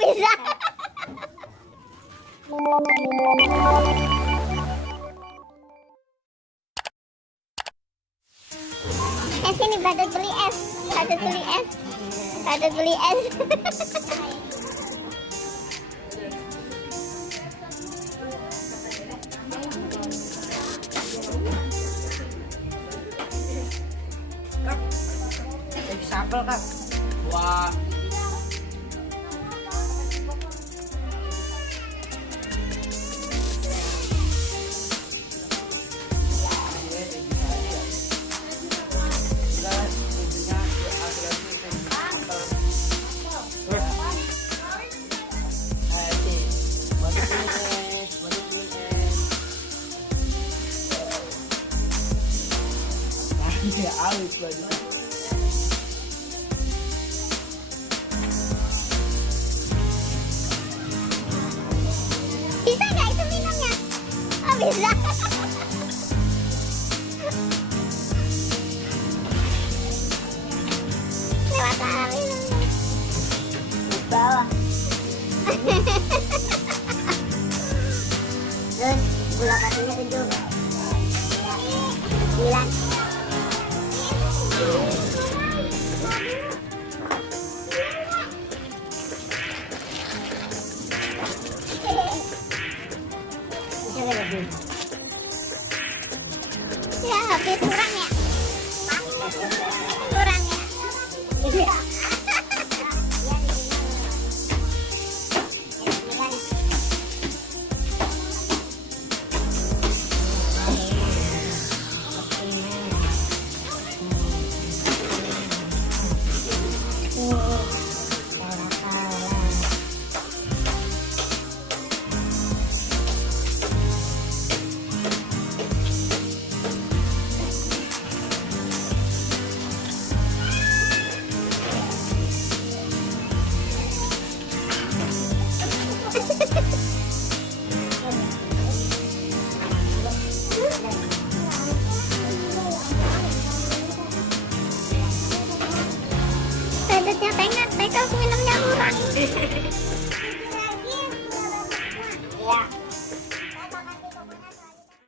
bisa. Ini badut beli es, badut beli es, badut beli es. Sapel Kak. Wah. Ya awet banget. Bisa nggak itu minumnya? Oh bisa. Lewat sana minumnya. Di bawah. Terus gula batunya 7, 9. Ya habis kurang ya, kurang ya. Iya. Badutnya tengah, minumnya kurang.